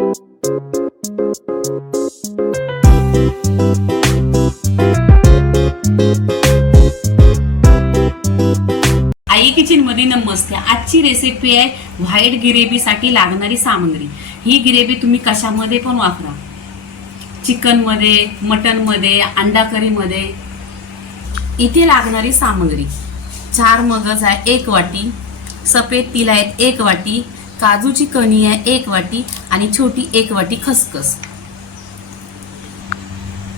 आई kitchen मध्ये नमस्ते। आजची recipe आहे व्हाईट गिरेवीसाठी लागणारी सामग्री। ही गिरेवी तुम्ही कशामध्ये पण वापरा, चिकन मध्ये, मटन मध्ये, अंडा करी मध्ये। इथे लागणारी सामग्री 4 मगज आहे 1 वाटी, सफेद तिल आहेत 1 वाटी, काजूची कणी आहे 1 वाटी आणि छोटी 1 वाटी खसखस।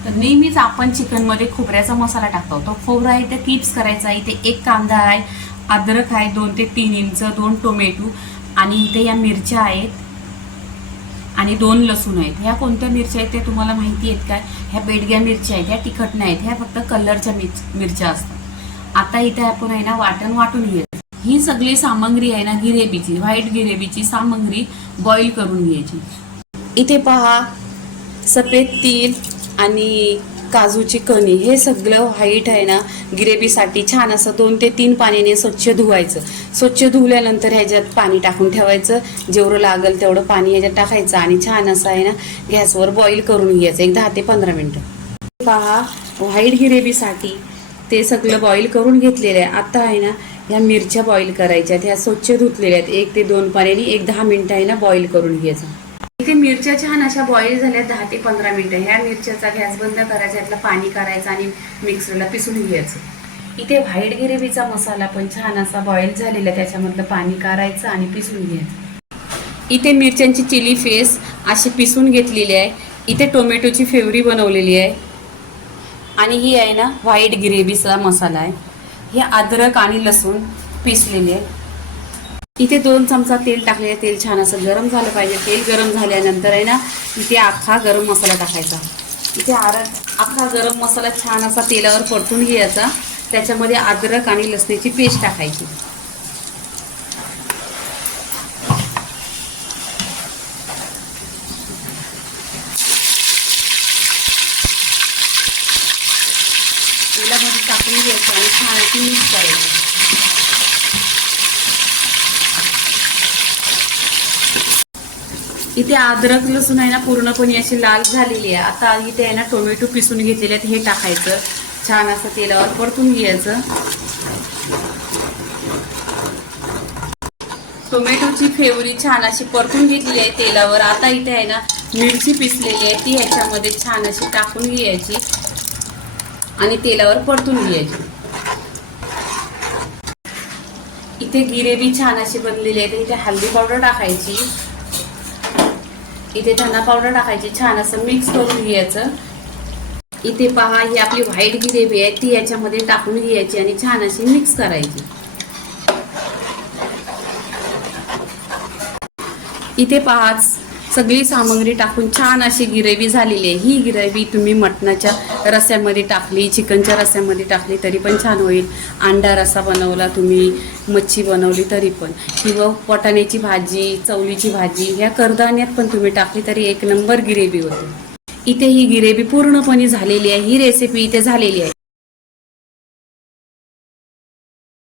तर नेहमीच आपण चिकन मध्ये खोबऱ्याचा मसाला टाकतो। तो खोबरा इथे टिप्स करायचा आहे। इथे 1 कांदा आहे, अद्रक आहे 2 ते 3 इंच, 2 टोमॅटो आणि इथे या मिरच्या आहेत आणि 2 लसूण आहेत। ह्या कोणत्या मिरच्या आहेत ते तुम्हाला माहिती आहेत का? ह्या बेडग्या मिरच्या आहेत, ह्या तिखट नाहीत, ह्या फक्त कलरच्या मिरच्या असतात। आता इथे आपण आहे ना वाटण वाटून घ्यायचं। ही सगळी सामग्री आहे ना गिरेवीची, व्हाईट गिरेवीची सामग्री बॉईल करून घ्यायची। इथे पहा सफेद तीळ आणि काजूची कणी, हे सगळं व्हाईट आहे ना गिरेवीसाठी छान असं 2 ते 3 पाण्याने स्वच्छ धुवायचं। स्वच्छ धुवल्यानंतर ह्याच्यात पाणी टाकून ठेवायचं, जेवढं लागेल तेवढं पाणी ह्याच्यात टाकायचं आणि छान असं आहे ना गॅसवर बॉईल करून घ्यायचं 10 ते 15 मिनिटं। पहा व्हाईट गिरेवीसाठी ते सगळं बॉईल करून घेतलेलं आहे। आता आहे ना ह्या मिरच्या बॉईल करायच्या, ह्या स्वच्छ धुतलेल्या आहेत 1 ते 2 पाण्याने 10 मिनिटं आहे ना बॉईल करून घ्यायचं। इथे मिरच्या छान अशा बॉईल झाल्या 10 ते 15 मिनिटं। ह्या मिरच्याचा गॅस बंद करायचा, यातलं पाणी काढायचं आणि मिक्सरला पिसून घ्यायचं। इथे व्हाईट गिरेवीचा मसाला पण छान असा बॉईल झालेला, त्याच्यामधलं पाणी काढायचं आणि पिसून घ्यायचं। इथे मिरच्यांची चिली फेस अशी पिसून घेतलेली आहे। इथे टोमॅटोची प्युरी बनवलेली आहे आणि ही आहे ना व्हाईट गिरेवीचा मसाला आहे। हे अद्रक आणि लसूण पिसलेले आहे। इथे 2 चमचा तेल टाकले, तेल छान असं गरम झालं पाहिजे। तेल गरम झाल्यानंतर आहे ना इथे अख्खा गरम मसाला टाकायचा। इथे अख्खा गरम मसाला छान असा तेलावर परतून घ्यायचा, त्याच्यामध्ये अद्रक आणि लसणाची पेस्ट टाकायची। तेलामध्ये टाकून घ्यायचं आणि छान अशी मिक्स करायची। इथे अद्रक लसूण आहे ना पूर्णपणे अशी लाल झालेली आहे। आता इथे आहे ना टोमॅटो पिसून घेतलेले आहेत, हे टाकायचं, छान असं तेलावर परतून घ्यायचं। टोमॅटोची प्युरी छान अशी परतून घेतलेली आहे तेलावर। आता इथे आहे ना मिरची पिसलेली आहे, ती ह्याच्यामध्ये छान अशी टाकून घ्यायची आणि तेलावर परतून घ्यायची। इथे गिरेवी छान अशी बनलेली आहे, इथे हळदी पावडर टाकायची, इथे धना पावडर टाकायची, छान असं मिक्स करून घ्यायचं। इथे पहा ही आपली व्हाईट गिरेवी आहे, ती याच्यामध्ये टाकून घ्यायची आणि छान अशी मिक्स करायची। इथे पहा सगळी सामग्री टाकून छान अशी गिरेवी झालेली आहे। ही गिरेवी तुम्ही मटणाच्या रस्स्यामध्ये टाकली, चिकनच्या रस्स्यामध्ये टाकली तरी पण छान होईल। अंडा रस्सा बनवला तुम्ही, मच्छी बनवली तरी पण, किंवा वाटाण्याची भाजी, चवलीची भाजी, ह्या कडधान्यात पण तुम्ही टाकली तरी 1 नंबर गिरेवी होते। इथे ही गिरेवी पूर्णपणे झालेली आहे। ही रेसिपी इथे झालेली आहे।